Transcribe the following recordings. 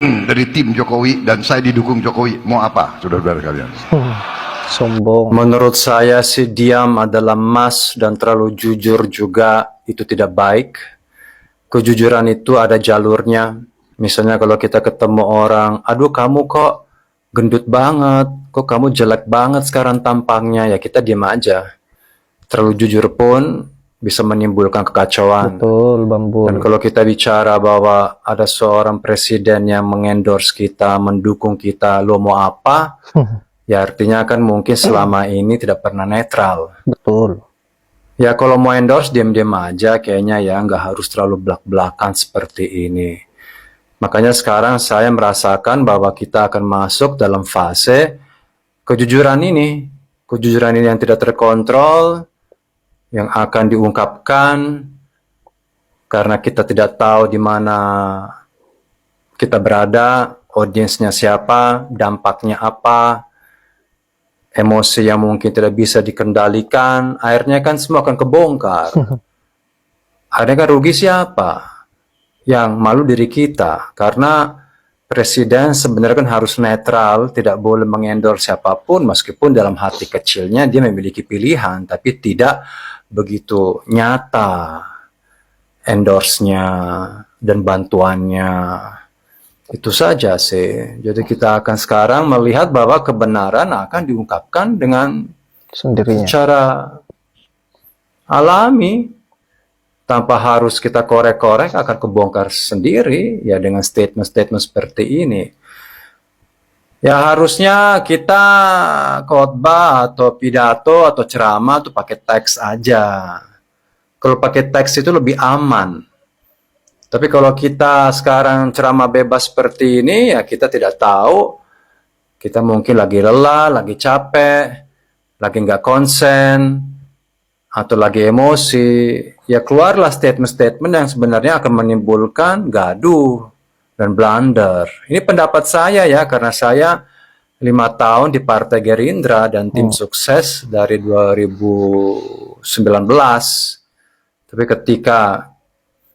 dari tim Jokowi dan saya didukung Jokowi, mau apa saudara-saudara kalian? Sombong. Menurut saya sih diam adalah emas dan terlalu jujur juga itu tidak baik. Kejujuran itu ada jalurnya. Misalnya kalau kita ketemu orang, aduh kamu kok gendut banget, kok kamu jelek banget sekarang tampangnya, ya kita diam aja. Terlalu jujur pun bisa menimbulkan kekacauan. Betul, Bambul. Dan kalau kita bicara bahwa ada seorang presiden yang mengendorse kita, mendukung kita, lo mau apa? Ya artinya kan mungkin selama ini tidak pernah netral. Betul. Ya kalau mau endorse diam-diam aja kayaknya ya, nggak harus terlalu belak-belakan seperti ini. Makanya sekarang saya merasakan bahwa kita akan masuk dalam fase kejujuran ini. Kejujuran ini yang tidak terkontrol, yang akan diungkapkan karena kita tidak tahu di mana kita berada, audiensnya siapa, dampaknya apa, emosi yang mungkin tidak bisa dikendalikan, akhirnya kan semua akan kebongkar. Akhirnya kan rugi siapa? Yang malu diri kita, karena presiden sebenarnya kan harus netral, tidak boleh mengendorse siapapun, meskipun dalam hati kecilnya dia memiliki pilihan, tapi tidak begitu nyata endorse-nya dan bantuannya. Itu saja sih. Jadi kita akan sekarang melihat bahwa kebenaran akan diungkapkan dengan Sendirinya. secara alami, tanpa harus kita korek-korek, akan kebongkar sendiri ya dengan statement-statement seperti ini. Ya harusnya kita khotbah atau pidato atau ceramah tuh pakai teks aja. Kalau pakai teks itu lebih aman. Tapi kalau kita sekarang ceramah bebas seperti ini, ya kita tidak tahu. Kita mungkin lagi lelah, lagi capek, lagi nggak konsen, atau lagi emosi. Ya keluarlah statement-statement yang sebenarnya akan menimbulkan gaduh dan blunder. Ini pendapat saya ya, karena saya 5 tahun di Partai Gerindra dan tim sukses dari 2019. Tapi ketika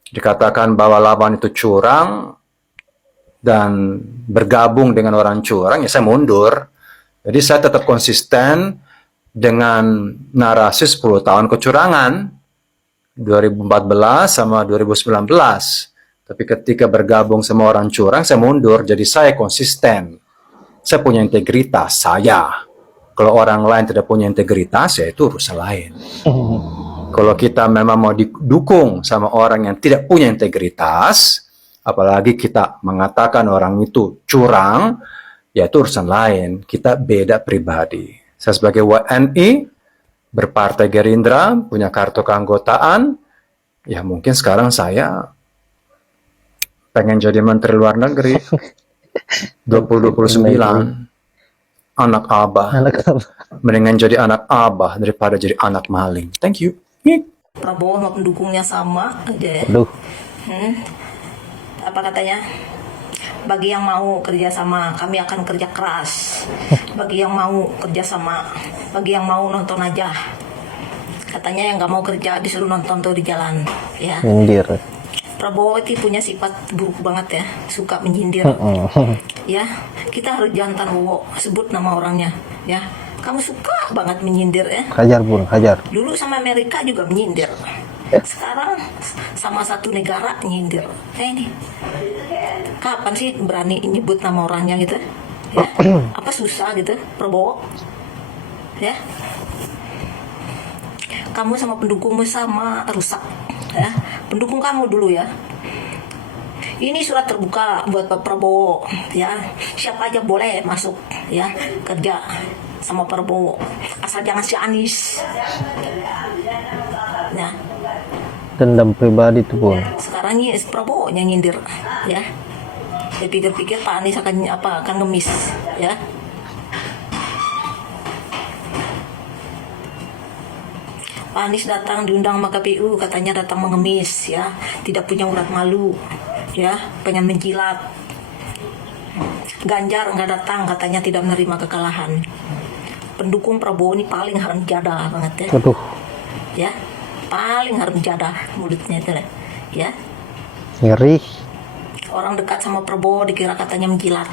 dikatakan bahwa lawan itu curang dan bergabung dengan orang curang, ya saya mundur. Jadi saya tetap konsisten dengan narasi 10 tahun kecurangan 2014 sama 2019. Tapi ketika bergabung sama orang curang, saya mundur. Jadi saya konsisten. Saya punya integritas, saya. Kalau orang lain tidak punya integritas, ya itu urusan lain. Kalau kita memang mau didukung sama orang yang tidak punya integritas, apalagi kita mengatakan orang itu curang, ya itu urusan lain. Kita beda pribadi. Saya sebagai WNI, berpartai Gerindra, punya kartu keanggotaan, ya mungkin sekarang saya pengen jadi Menteri Luar Negeri. 2029. Anak abah. Mendingan jadi anak abah daripada jadi anak maling. Thank you. Prabowo sama pendukungnya sama aja ya. Aduh. Apa katanya? Bagi yang mau kerja sama, kami akan kerja keras. Bagi yang mau kerja sama, bagi yang mau nonton aja. Katanya yang nggak mau kerja disuruh nonton tuh di jalan, ya. Nyindir. Prabowo itu punya sifat buruk banget ya, suka menyindir. Ya, kita harus jantan Bowo, sebut nama orangnya, ya. Kamu suka banget menyindir ya. Hajar Bun, hajar. Dulu sama Amerika juga menyindir. Sekarang sama satu negara nyindir. Ini kapan sih berani nyebut nama orangnya gitu? Ya, apa susah gitu, Prabowo? Ya, kamu sama pendukungmu sama rusak. Ya, pendukung kamu dulu ya. Ini surat terbuka buat Pak Prabowo, ya. Siapa aja boleh masuk, ya, kerja sama Prabowo. Asal jangan si Anies. Nah, Dendam pribadi tuh Bun. sekarang ini Prabowo yang nyindir, ya. Saya pikir-pikir Pak Anies akan ngemis, ya. Pak Anies datang diundang sama KPU, katanya datang mengemis, ya, tidak punya urat malu, ya, pengen menjilat. Ganjar nggak datang, katanya tidak menerima kekalahan. Pendukung Prabowo ini paling haram jadah banget ya, Aduh. ya, paling haram jadah mulutnya itu, ya. Ngeri. Orang dekat sama Prabowo dikira katanya menjilat.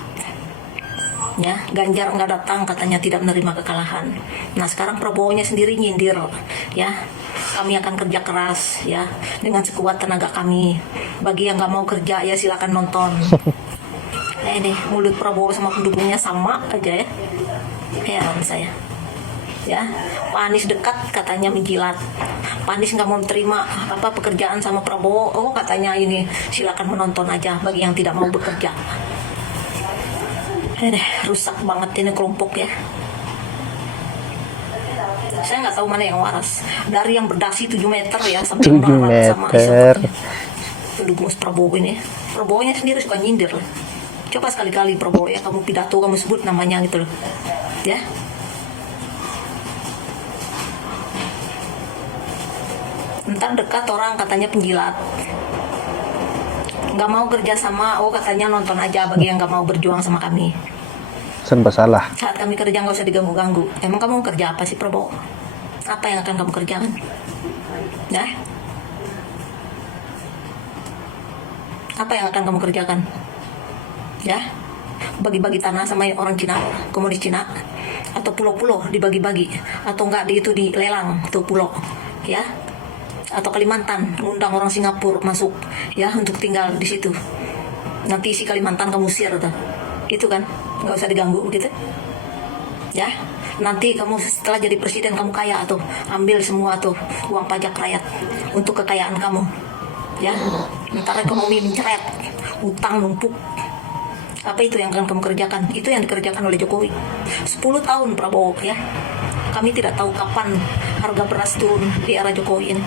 Ya, Ganjar nggak datang katanya tidak menerima kekalahan. Nah sekarang Prabowo-nya sendiri nyindir, ya kami akan kerja keras ya dengan sekuat tenaga kami. Bagi yang nggak mau kerja ya silakan nonton. Nah ini mulut Prabowo sama pendukungnya sama aja ya. Heran saya. Ya, Pak Anies dekat katanya menjilat. Pak Anies nggak mau terima apa pekerjaan sama Prabowo. Oh katanya ini silakan menonton aja bagi yang tidak mau bekerja. Rusak banget ini kelompok ya. Saya nggak tahu mana yang waras. Dari yang berdasi 7 meter ya sampai 7 marah sama meter. pendukung Prabowo ini. Prabowo-nya sendiri suka nyindir loh. Coba sekali-kali Prabowo ya kamu pidato kamu sebut namanya gitu loh. Ya. Entar dekat orang katanya penjilat. Nggak mau kerja sama, oh katanya nonton aja bagi yang nggak mau berjuang sama kami. Serba salah. Saat kami kerja nggak usah diganggu-ganggu. Emang kamu mau kerja apa sih Prabowo? Apa yang akan kamu kerjakan? Ya? Apa yang akan kamu kerjakan? Ya? Bagi-bagi tanah sama orang Cina, komunis Cina, atau pulau-pulau dibagi-bagi, atau enggak itu dilelang tuh pulau, ya? Atau Kalimantan, ngundang orang Singapura masuk, ya untuk tinggal di situ. Nanti isi Kalimantan kamu usir tuh. Itu kan nggak usah diganggu begitu ya. Nanti kamu setelah jadi presiden kamu kaya tuh, ambil semua tuh uang pajak rakyat untuk kekayaan kamu ya. Ntar ekonomi menceret, utang numpuk. Apa itu yang akan kamu kerjakan? Itu yang dikerjakan oleh Jokowi 10 tahun Prabowo ya. Kami tidak tahu kapan harga beras turun di era Jokowi ini.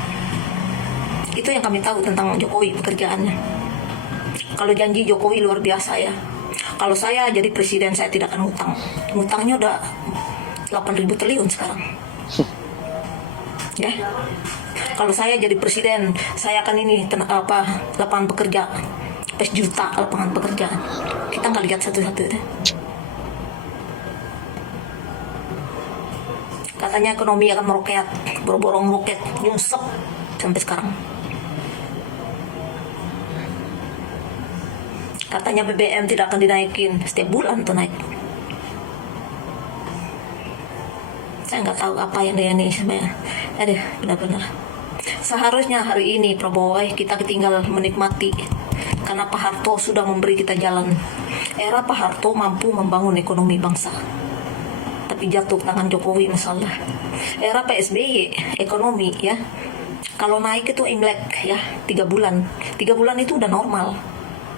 Itu yang kami tahu tentang Jokowi pekerjaannya. Kalau janji Jokowi luar biasa ya. Kalau saya jadi presiden saya tidak akan ngutang. Ngutangnya udah 8.000 triliun sekarang. Ya. Kalau saya jadi presiden, saya akan ini lapangan pekerja. 10 juta lapangan pekerjaan. Kita nggak lihat satu-satu deh. Katanya ekonomi akan meroket, boro-boro meroket, nyungsep sampai sekarang. Katanya BBM tidak akan dinaikin, setiap bulan tuh naik. Saya nggak tahu apa yang dia ini sebenarnya. Aduh, benar-benar. Seharusnya hari ini Prabowo kita ketinggal menikmati karena Pak Harto sudah memberi kita jalan. Era Pak Harto mampu membangun ekonomi bangsa. Tapi jatuh tangan Jokowi masalah. Era PSBY ekonomi ya. Kalau naik itu Imlek ya, 3 bulan. 3 bulan itu udah normal.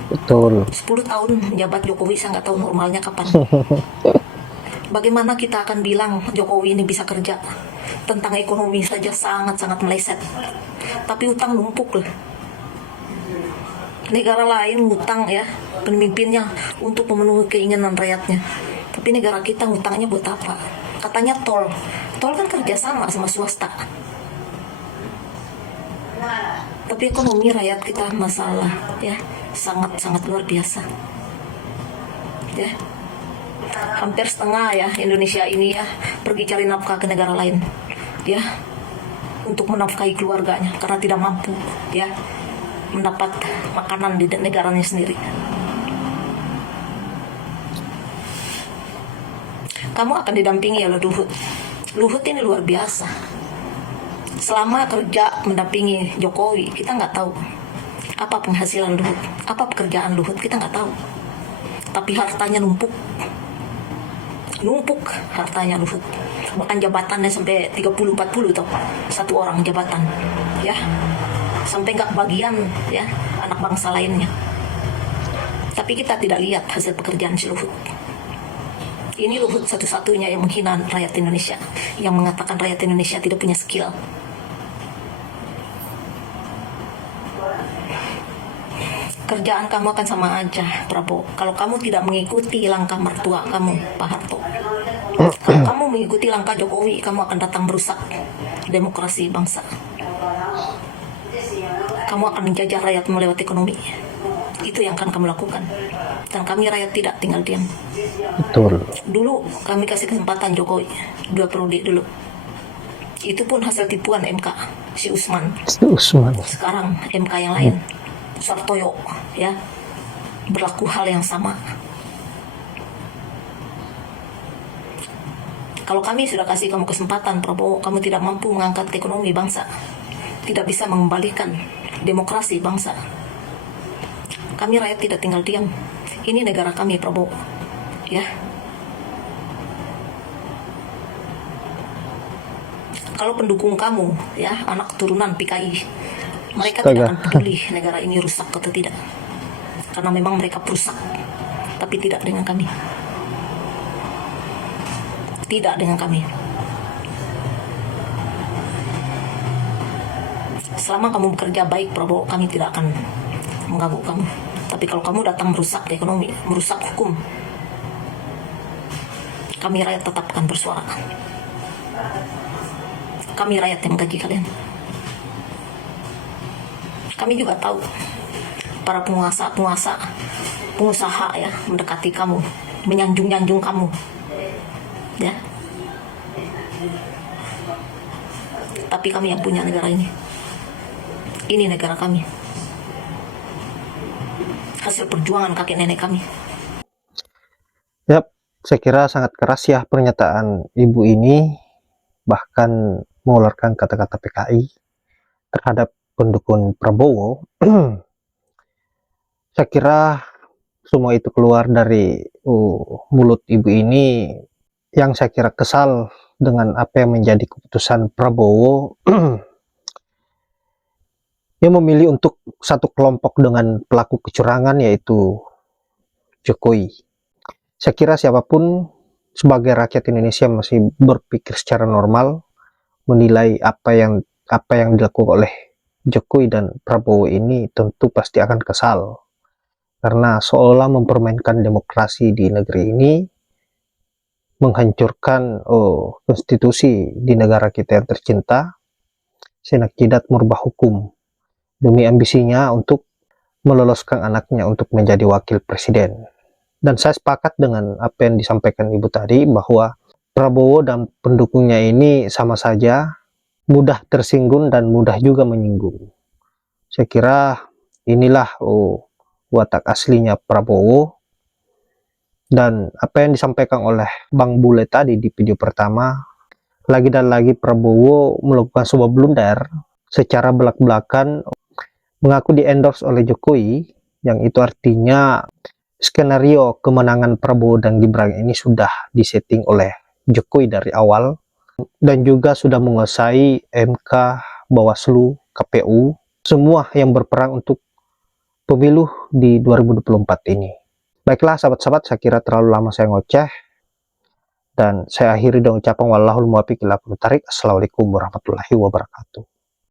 Betul. 10 tahun menjabat Jokowi saya nggak tahu normalnya kapan. Bagaimana kita akan bilang Jokowi ini bisa kerja? Tentang ekonomi saja sangat-sangat meleset. Tapi utang numpuk loh. Negara lain ngutang ya, pemimpinnya untuk memenuhi keinginan rakyatnya. Tapi negara kita ngutangnya buat apa? Katanya tol. Tol kan kerjasama sama swasta. Tapi ekonomi rakyat kita masalah ya, sangat-sangat luar biasa. Ya. Hampir setengah ya Indonesia ini ya pergi cari nafkah ke negara lain. Ya. Untuk menafkahi keluarganya karena tidak mampu ya mendapat makanan di negaranya sendiri. Kamu akan didampingi oleh Luhut. Luhut ini luar biasa. Selama kerja mendampingi Jokowi, kita nggak tahu apa penghasilan Luhut, apa pekerjaan Luhut, kita nggak tahu. Tapi hartanya numpuk hartanya Luhut. Bahkan jabatannya sampai 30-40 tuh, satu orang jabatan, ya, sampai nggak bagian ya anak bangsa lainnya. Tapi kita tidak lihat hasil pekerjaan si Luhut. Ini Luhut satu-satunya yang menghina rakyat Indonesia, yang mengatakan rakyat Indonesia tidak punya skill. Kerjaan kamu akan sama aja, Prabowo. Kalau kamu tidak mengikuti langkah mertua kamu, Pak Harto. Kalau kamu mengikuti langkah Jokowi, kamu akan datang merusak demokrasi bangsa. Kamu akan menjajah rakyat melewati ekonomi. Itu yang akan kamu lakukan. Dan kami rakyat tidak tinggal diam. Betul. Dulu kami kasih kesempatan Jokowi 2 periode dulu. Itu pun hasil tipuan MK si Usman. Si Usman. Sekarang MK yang lain, Sartoyo, ya. berlaku hal yang sama. Kalau kami sudah kasih kamu kesempatan, Prabowo, kamu tidak mampu mengangkat ekonomi bangsa, tidak bisa mengembalikan demokrasi bangsa. Kami rakyat tidak tinggal diam. Ini negara kami, Prabowo. Ya. Kalau pendukung kamu, ya, anak keturunan PKI, mereka tidak akan peduli negara ini rusak atau tidak. Karena memang mereka perusak. Tapi tidak dengan kami. Tidak dengan kami. Selama kamu bekerja baik, Prabowo, kami tidak akan mengganggu kamu. Tapi kalau kamu datang merusak ekonomi, merusak hukum, kami rakyat tetap akan bersuara. Kami rakyat yang menggaji kalian. Kami juga tahu para pengusaha ya mendekati kamu, menyanjung-nyanjung kamu, ya. Tapi kami yang punya negara ini. Ini negara kami. Hasil perjuangan kakek nenek kami. Yap, saya kira sangat keras ya pernyataan ibu ini, bahkan mengeluarkan kata-kata PKI terhadap pendukung Prabowo. Saya kira semua itu keluar dari mulut ibu ini, yang saya kira kesal dengan apa yang menjadi keputusan Prabowo yang memilih untuk satu kelompok dengan pelaku kecurangan, yaitu Jokowi. Saya kira siapapun sebagai rakyat Indonesia masih berpikir secara normal, menilai apa yang dilakukan oleh Jokowi dan Prabowo ini tentu pasti akan kesal, karena seolah mempermainkan demokrasi di negeri ini, menghancurkan konstitusi di negara kita yang tercinta, senak jidat merubah hukum demi ambisinya untuk meloloskan anaknya untuk menjadi wakil presiden. Dan saya sepakat dengan apa yang disampaikan ibu tadi, bahwa Prabowo dan pendukungnya ini sama saja mudah tersinggung dan mudah juga menyinggung. Saya kira inilah watak aslinya Prabowo. Dan apa yang disampaikan oleh Bang Bule tadi di video pertama, lagi dan lagi Prabowo melakukan sebuah blunder secara belak-belakan, mengaku di-endorse oleh Jokowi, yang itu artinya skenario kemenangan Prabowo dan Gibran ini sudah disetting oleh Jokowi dari awal, dan juga sudah menguasai MK, Bawaslu, KPU, semua yang berperang untuk pemilu di 2024 ini. Baiklah sahabat-sahabat, saya kira terlalu lama saya ngoceh, dan saya akhiri dengan ucapan wallahul muwaffiq ila aqwamit thoriq. Assalamualaikum warahmatullahi wabarakatuh.